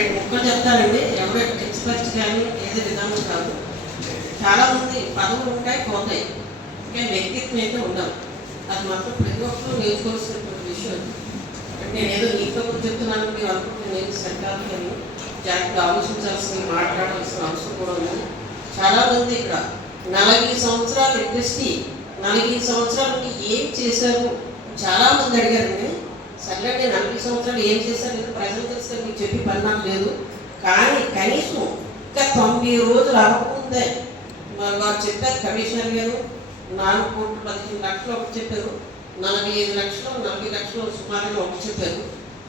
రెండు ముక్కలు చెప్తానండి ఎవరు కించపరిచి కానీ ఏదో విధానం కాదు. చాలా మంది పదవులు ఉంటాయి పోతాయి. ఇంకా వ్యక్తిత్వం అయితే ఉండవు అది మాత్రం ప్రతి ఒక్కరూ నేర్చుకోవాల్సినటువంటి విషయం. అంటే నేను ఏదో నీతో చెప్తున్నాను మీ అనుకుంటే నేను సరికాదు కానీ జాగ్రత్తగా ఆలోచించాల్సిన మాట్లాడాల్సిన అవసరం కూడా ఉంది. చాలా మంది ఇక్కడ నలభై సంవత్సరాలు ఇండస్ట్రీ నలభై సంవత్సరాల ఏం చేశారు? చాలా మంది అడిగారండి నేను నలభై సంవత్సరాలు ఏం చేశారు లేదు ప్రజలు తెలుసు మీకు చెప్పి పని నాకు లేదు. కానీ కనీసం ఇంకా తొంభై రోజులు అవ్వకముందే మరి వారు చెప్పారు కమిషనర్ గారు నాలుగు కోట్లు పదిహేను లక్షలు ఒకటి చెప్పారు నలభై ఐదు లక్షలు నలభై లక్షలు సుమారుగా ఒకటి చెప్పారు.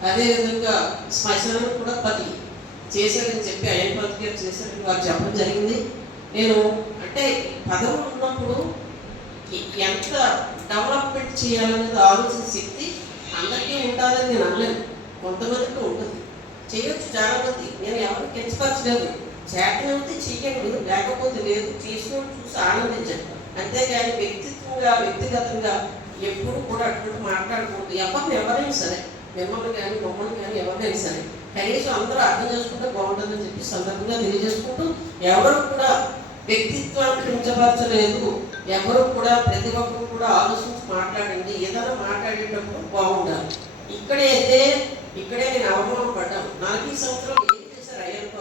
అదేవిధంగా శ్మశానం కూడా పది చేశారని చెప్పి ఆయన పతి గారు చేశారని వారు చెప్పడం జరిగింది. నేను అంటే పదవులు ఉన్నప్పుడు ఎంత డెవలప్మెంట్ చేయాలనేది ఆలోచన శక్తి అందరికీ ఉండాలని నేను అనలేను. కొంతమందికి ఉంటుంది. చేయొచ్చు చాలా మంది నేను ఎవరు కించపరచలేదు. చేతనైతే చెయ్యండి లేకపోతే లేదు. చేసిన చూసి ఆనందించండి. అంతేగాని వ్యక్తిత్వంగా వ్యక్తిగతంగా ఎప్పుడు కూడా అటువంటి మాట్లాడకూడదు. ఎవరిని ఎవరైనా సరే మిమ్మల్ని కానీ మమ్మల్ని కానీ ఎవరినైనా సరే కనీసం అందరూ అర్థం చేసుకుంటే బాగుంటుందని చెప్పి సందర్భంగా తెలియజేసుకుంటూ ఎవరు కూడా వ్యక్తిత్వాన్ని కించపరచలేదు. ఎవరు కూడా ప్రతి ఒక్కరు కూడా ఆలోచించి మాట్లాడండి. ఏదైనా మాట్లాడేటప్పుడు బాగుండాలి. ఇక్కడే అయితే ఇక్కడే నేను అవమానం పడ్డాను. నలభై సంవత్సరాలు ఏం చేశారు అయ్యన్న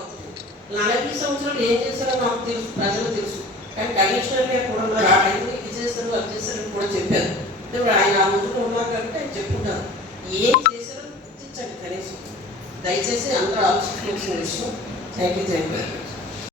నలభై సంవత్సరాలు ఏం చేశారో నాకు తెలుసు ప్రజలు తెలుసు. కానీ కమిషనర్ గారు కూడా ఉన్నారు. ఇది చేస్తారు అది చేస్తారని కూడా చెప్పారు. ఇప్పుడు ఆయన ఆ రోజుల్లో ఉన్నారు కాబట్టి ఆయన చెప్పుకుంటారు ఏం చేశారో గుర్తించండి కనీసం. దయచేసి అందరూ ఆలోచించిన విషయం. Thank you thank you